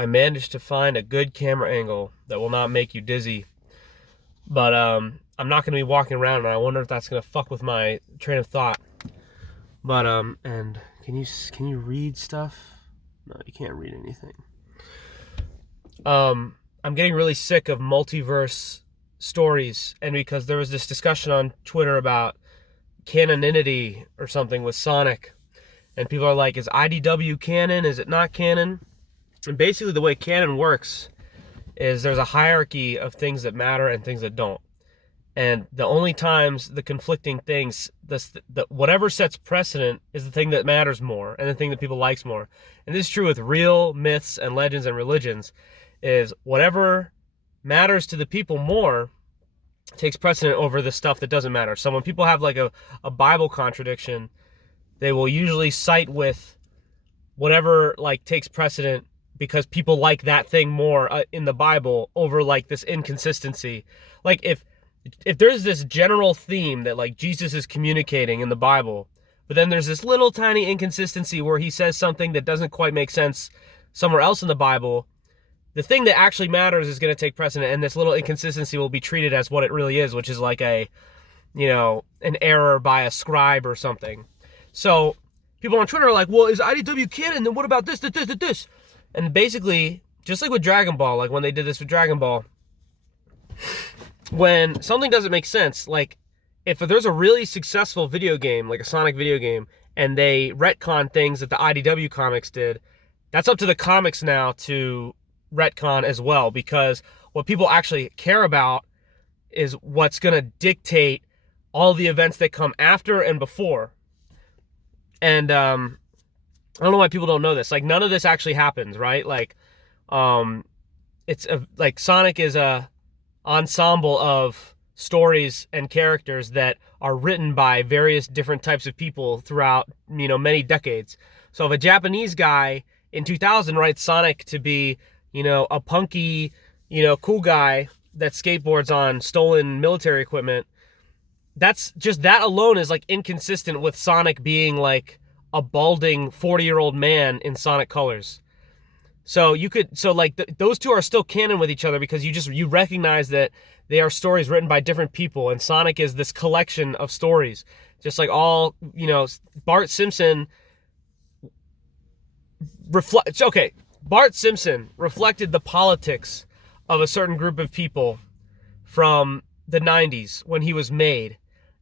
I managed to find a good camera angle that will not make you dizzy. But I'm not going to be walking around, and I wonder if that's going to fuck with my train of thought. But and can you read stuff? No, you can't read anything. I'm getting really sick of multiverse stories, and because there was this discussion on Twitter about canonity or something with Sonic, and people are like, is IDW canon? Is it not canon? And basically the way canon works is there's a hierarchy of things that matter and things that don't. And the only times the conflicting things, whatever sets precedent is the thing that matters more and the thing that people likes more. And this is true with real myths and legends and religions, is whatever matters to the people more takes precedent over the stuff that doesn't matter. So when people have like a Bible contradiction, they will usually cite with whatever like takes precedent because people like that thing more in the Bible over like this inconsistency. Like if there's this general theme that like Jesus is communicating in the Bible, but then there's this little tiny inconsistency where he says something that doesn't quite make sense somewhere else in the Bible, the thing that actually matters is going to take precedent, and this little inconsistency will be treated as what it really is, which is like an error by a scribe or something. So people on Twitter are like, well, is IDW canon? Then what about this? And basically, just like with Dragon Ball, like when they did this with Dragon Ball, when something doesn't make sense, like if there's a really successful video game, like a Sonic video game, and they retcon things that the IDW comics did, that's up to the comics now to retcon as well, because what people actually care about is what's going to dictate all the events that come after and before. And I don't know why people don't know this. Like none of this actually happens, right? Like like Sonic is a ensemble of stories and characters that are written by various different types of people throughout, many decades. So if a Japanese guy in 2000 writes Sonic to be, a punky, cool guy that skateboards on stolen military equipment, that's just, that alone is like inconsistent with Sonic being like a balding 40-year-old man in Sonic colors. So those two are still canon with each other because you recognize that they are stories written by different people, and Sonic is this collection of stories. Just like all, Bart Simpson Bart Simpson reflected the politics of a certain group of people from the 90s when he was made.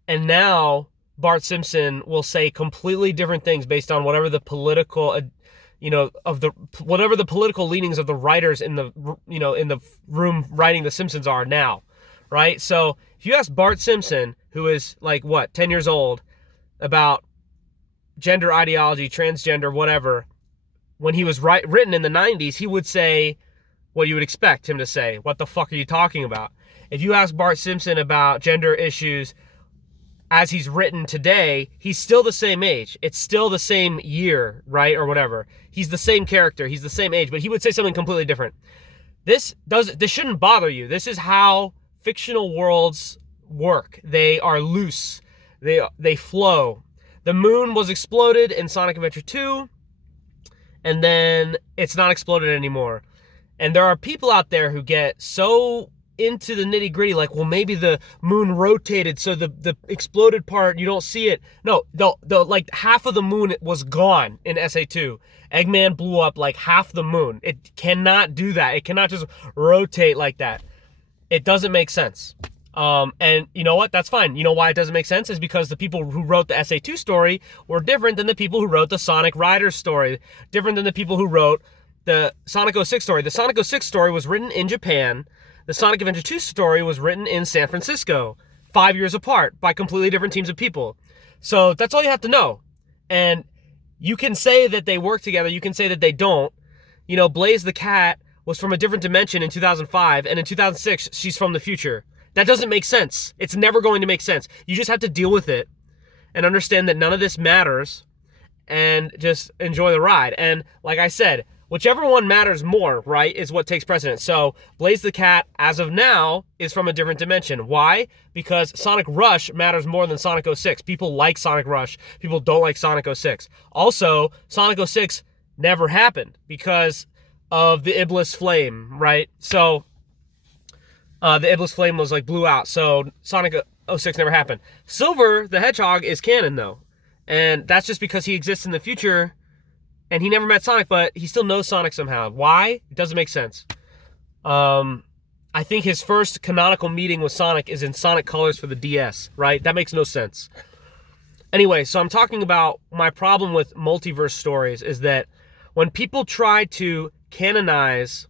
And now Bart Simpson will say completely different things based on whatever the political whatever the political leanings of the writers in the room writing The Simpsons are now, right? So if you ask Bart Simpson, who is 10 years old, about gender ideology, transgender, whatever, when he was written in the 90s, he would say what you would expect him to say. What the fuck are you talking about? If you ask Bart Simpson about gender issues as he's written today, he's still the same age. It's still the same year, right? Or whatever. He's the same character. He's the same age, but he would say something completely different. This shouldn't bother you. This is how fictional worlds work. They are loose. They flow. The moon was exploded in Sonic Adventure 2, and then it's not exploded anymore. And there are people out there who get so into the nitty gritty, like, well, maybe the moon rotated, so the exploded part, you don't see it. No, the like half of the moon was gone in SA2. Eggman blew up like half the moon. It cannot do that. It cannot just rotate like that. It doesn't make sense. And you know what? That's fine. You know why it doesn't make sense? Is because the people who wrote the SA2 story were different than the people who wrote the Sonic Riders story, different than the people who wrote the Sonic 06 story. The Sonic 06 story was written in Japan. The Sonic Adventure 2 story was written in San Francisco, 5 years apart, by completely different teams of people. So that's all you have to know. And you can say that they work together. You can say that they don't. Blaze the cat was from a different dimension in 2005, and in 2006, she's from the future. That doesn't make sense. It's never going to make sense. You just have to deal with it and understand that none of this matters and just enjoy the ride. And like I said, whichever one matters more, right, is what takes precedence. So Blaze the Cat, as of now, is from a different dimension. Why? Because Sonic Rush matters more than Sonic 06. People like Sonic Rush. People don't like Sonic 06. Also, Sonic 06 never happened because of the Iblis Flame, right? So the Iblis Flame was like blew out, so Sonic 06 never happened. Silver the Hedgehog is canon though, and that's just because he exists in the future, and he never met Sonic, but he still knows Sonic somehow. Why? It doesn't make sense. I think his first canonical meeting with Sonic is in Sonic Colors for the DS, right? That makes no sense. Anyway, so I'm talking about my problem with multiverse stories is that when people try to canonize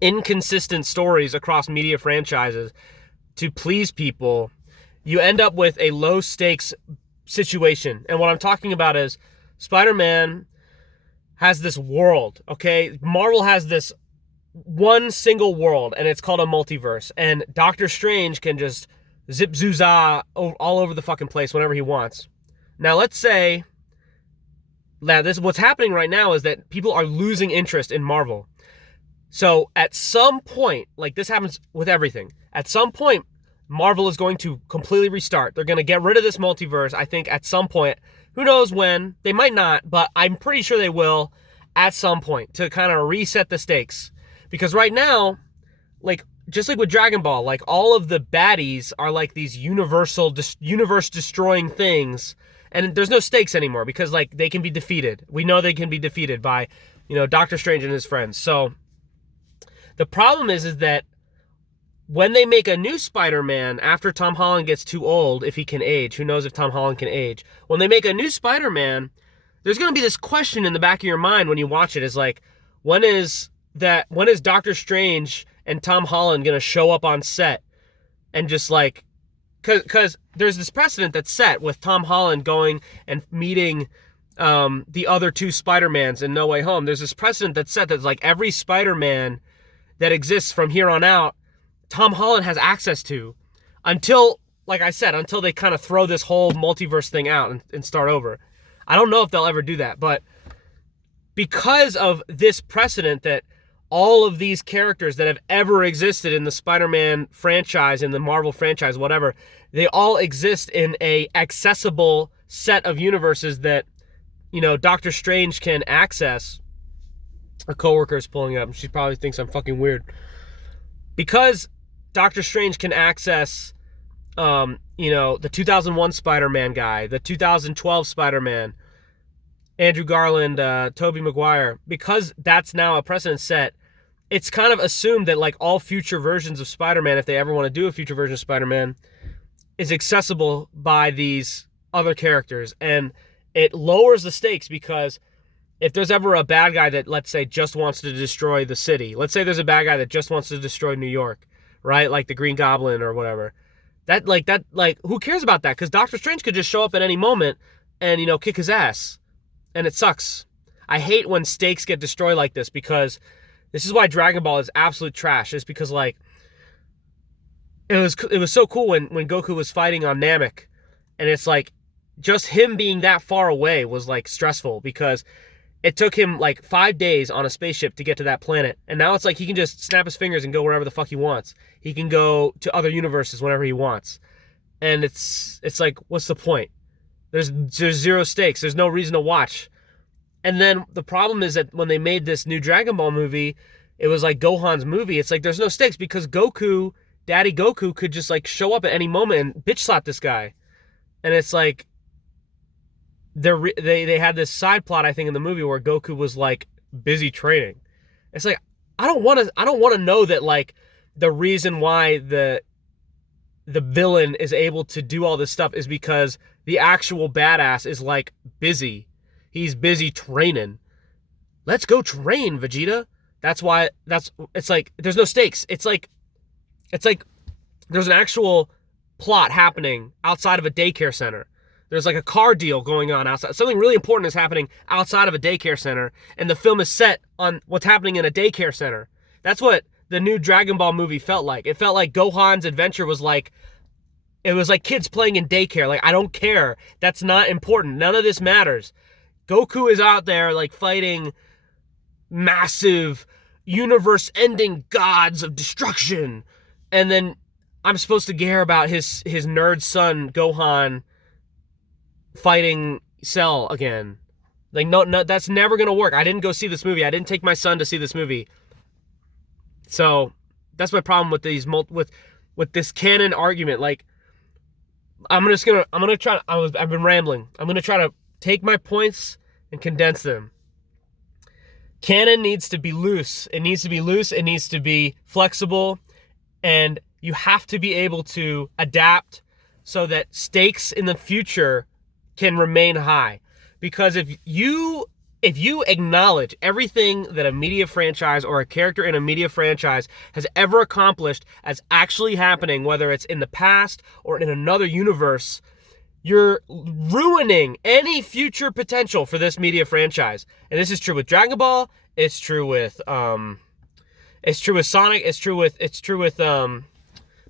inconsistent stories across media franchises to please people, you end up with a low stakes situation. And what I'm talking about is Spider-Man has this world, okay? Marvel has this one single world, and it's called a multiverse. And Doctor Strange can just zip zooza all over the fucking place whenever he wants. Now, let's say that this what's happening right now is that people are losing interest in Marvel. So at some point, like this happens with everything, at some point, Marvel is going to completely restart. They're going to get rid of this multiverse, I think, at some point. Who knows when? They might not, but I'm pretty sure they will at some point to kind of reset the stakes. Because right now, like, just like with Dragon Ball, like, all of the baddies are like these universe-destroying things, and there's no stakes anymore because, like, they can be defeated. We know they can be defeated by, Doctor Strange and his friends. So the problem is that when they make a new Spider-Man after Tom Holland gets too old, if he can age, who knows if Tom Holland can age, when they make a new Spider-Man, there's going to be this question in the back of your mind when you watch it, is like, when is Doctor Strange and Tom Holland going to show up on set and just like, because there's this precedent that's set with Tom Holland going and meeting the other two Spider-Mans in No Way Home. There's this precedent that's set that's like every Spider-Man that exists from here on out, Tom Holland has access to until, like I said, until they kind of throw this whole multiverse thing out and start over. I don't know if they'll ever do that, but because of this precedent that all of these characters that have ever existed in the Spider-Man franchise, in the Marvel franchise, whatever, they all exist in a accessible set of universes that, Doctor Strange can access. A coworker is pulling up. She probably thinks I'm fucking weird. Because Doctor Strange can access, the 2001 Spider-Man guy, the 2012 Spider-Man, Andrew Garland, Tobey Maguire, because that's now a precedent set, it's kind of assumed that, like, all future versions of Spider-Man, if they ever want to do a future version of Spider-Man, is accessible by these other characters. And it lowers the stakes because if there's ever a bad guy that, let's say, just wants to destroy the city, let's say there's a bad guy that just wants to destroy New York, right? Like the Green Goblin or whatever. Who cares about that? Because Doctor Strange could just show up at any moment and, kick his ass. And it sucks. I hate when stakes get destroyed like this, because this is why Dragon Ball is absolute trash. It's because, like, it was so cool when Goku was fighting on Namek, and it's like just him being that far away was like stressful because it took him like 5 days on a spaceship to get to that planet, and now it's like he can just snap his fingers and go wherever the fuck he wants. He can go to other universes whenever he wants, and it's like, what's the point? There's zero stakes. There's no reason to watch. And then the problem is that when they made this new Dragon Ball movie, it was like Gohan's movie. It's like there's no stakes because Daddy Goku could just like show up at any moment and bitch slap this guy. And it's like they had this side plot, I think, in the movie where Goku was like busy training. It's like I don't want to know that, like, the reason why the villain is able to do all this stuff is because the actual badass is like busy. He's busy training. Let's go train, Vegeta. It's like there's no stakes. It's like there's an actual plot happening outside of a daycare center. There's like a car deal going on outside. Something really important is happening outside of a daycare center, and the film is set on what's happening in a daycare center. That's what the new Dragon Ball movie felt like. It felt like Gohan's adventure was like, it was like kids playing in daycare. Like, I don't care. That's not important. None of this matters. Goku is out there like fighting massive universe-ending gods of destruction, and then I'm supposed to care about his nerd son Gohan fighting Cell again. Like, no, that's never gonna work. I didn't go see this movie. I didn't take my son to see this movie. So that's my problem with these with this canon argument. Like, I've been rambling. I'm gonna try to take my points and condense them. Canon needs to be loose. It needs to be loose. It needs to be flexible, and you have to be able to adapt so that stakes in the future can remain high. Because if you acknowledge everything that a media franchise or a character in a media franchise has ever accomplished as actually happening, whether it's in the past or in another universe, you're ruining any future potential for this media franchise. And this is true with Dragon Ball. It's true with Sonic. It's true with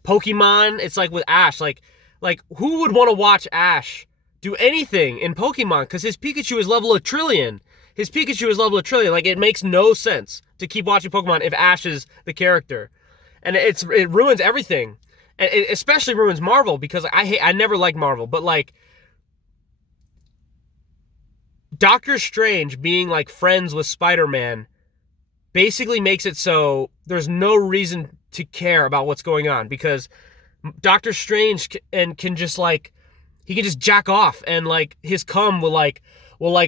Pokemon. It's like with Ash. Like who would want to watch Ash do anything in Pokemon? Because his Pikachu is level 1 trillion. Like, it makes no sense to keep watching Pokemon if Ash is the character. And it ruins everything. And it especially ruins Marvel, because I never liked Marvel, but like Doctor Strange being like friends with Spider-Man basically makes it so there's no reason to care about what's going on, because Doctor Strange can just like, he can just jack off, and like his cum will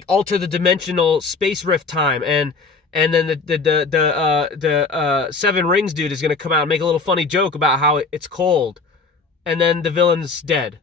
alter the dimensional space rift time, and then the Seven Rings dude is gonna come out and make a little funny joke about how it's cold, and then the villain's dead.